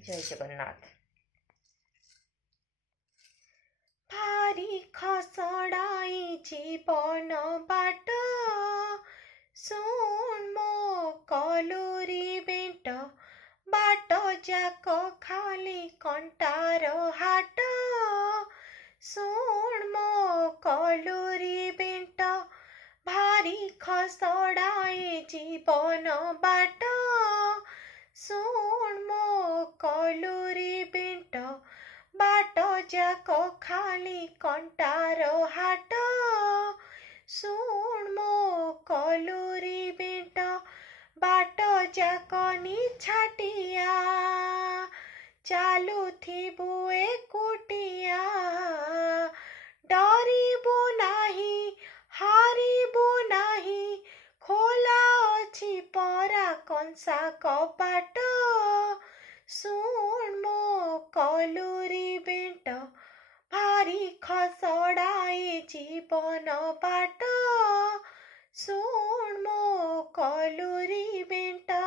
ଜୟ ଜଗନ୍ନାଥ। ଭାରି ଖସଡ଼ାଇ ଜୀବନ ବାଟ, ଶୁଣ ମୋ କଲୁରୀ ବେଣ୍ଟ, ବାଟ ଯାକ ଖାଲି କଣ୍ଟାର ହାଟ। ଶୁଣ ମୋ କଲୁରୀ ବେଣ୍ଟ, ଭାରି ଖସଡ଼ାଇ ଜୀବନ ବାଟ, ଶୁଣ ମୋ କଲୁରୀ ବେଣ୍ଟ, ବାଟ ଯାକ ଖାଲି କଣ୍ଟାର ହାଟ। ଶୁଣ ମୋ କଲୁରୀ ବେଣ୍ଟ, ବାଟ ଯାକ ନିଛାଟିଆ, ଚାଲୁଥିବୁ ଏକୁଟିଆ। ଡରିବୁ ନାହିଁ, ହାରିବୁ ନାହିଁ, ଖୋଲା ଅଛି ପରା କଂସା କବାଟ। ଶୁଣ ମୋ କଲୁରୀ ବେଣ୍ଟ, ଭାରି ଖସଡ଼ାଇ ଜୀବନ ବାଟ, ଶୁଣ ମୋ କଲୁରୀ ବେଣ୍ଟ।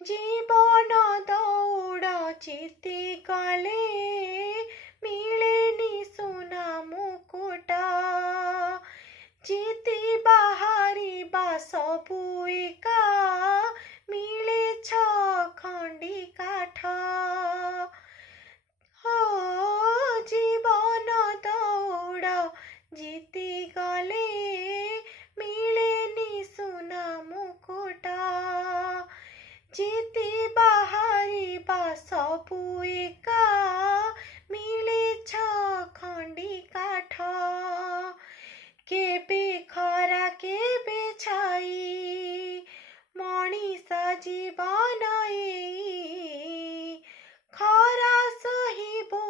ଜୀବନ ଦୌଡ଼ ଜିତିଗଲେ ମିଳେନି ସୁନା ମୁକୁଟ, ଜିତିବା ହାରିବା ସବୁ ଏକା, ମିଳେ ଖଣ୍ଡି କାଠ। ଜୀବନ ଦୌଡ଼ ଜିତିଗଲେ ମିଳେନି ସୁନା ମୁକୁଟ, ଜିତିବା ହାରିବା ସବୁ ଏକା, ମିଳେ ଖଣ୍ଡି କାଠ। କେବେ ଖରା କେବେ ଛାଇ, ମଣିଷ ଜୀବନ ଏଇ, ଖରା ସହିବୁ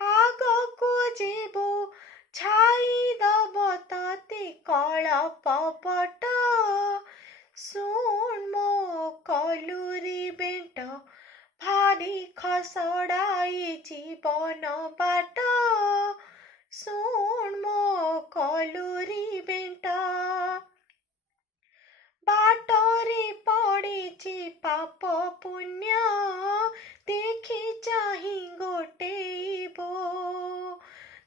ଆଗକୁ ଯିବୁ, ଛାଇ ଦବ ତତେ କଳ ପବଟ। ଶୁଣ ମୋ କଲୁରୀ ବେଣ୍ଟ, ଭାରି ଖସଡ଼ାଇ ଜୀବନ ବାଟ, ଶୁଣ ମୋ କଲୁରୀ ବେଣ୍ଟ। ବାଟରେ ପଡ଼ିଛି ପାପ ପୁଣ୍ୟ, ଦେଖି ଚାହିଁ ଗୋଟେଇବୁ,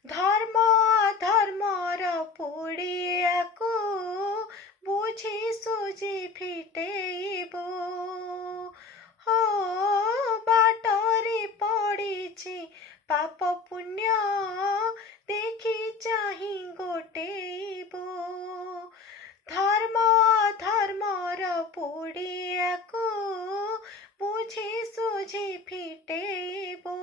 ଧର୍ମ ଅଧର୍ମର ପୁଡ଼ିଆକୁ ବୁଝି ସୁଝି ଫିଟେଇବୁ। ବାଟରେ ପଡ଼ିଛି ପାପ ପୁଣ୍ୟ, ଦେଖି ଚାହିଁ ଗୋଟେଇବୁ, ଧର୍ମ ଅଧର୍ମର ପୁଡ଼ିଆକୁ ବୁଝି ସୁଝି ଫିଟେଇବୁ।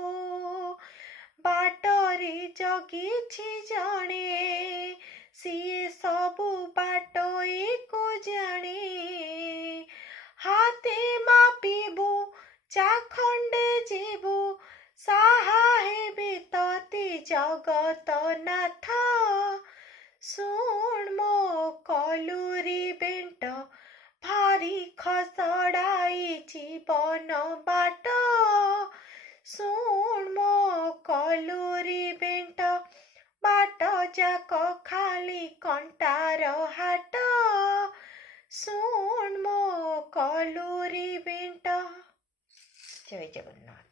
ବାଟରେ ଜଗିଛି ଜଣେ, ସିଏ ସବୁ ବାଟ ଏକୁ ଜାଣେ, ହାତେ ମାପିବୁ ଚାଖଣ୍ଡେ ଯିବୁ, ସାହା ହେବେ ତତେ ଜଗତନାଥ। ଶୁଣ ମୋ କଲୁରୀ ବେଣ୍ଟ, ଭାରି ଖସଡ଼ାଇ ଜୀବନ ବାଟ, ଶୁଣ ମୋ କଲୁରୀ ବେଣ୍ଟ, ବାଟ ଯାକ ଖାଲି କଣ୍ଟାର ହାଟ। ଶୁଣ ମୋ କଲୁରୀ ବେଣ୍ଟ। ଜୟ ଜଗନ୍ନାଥ।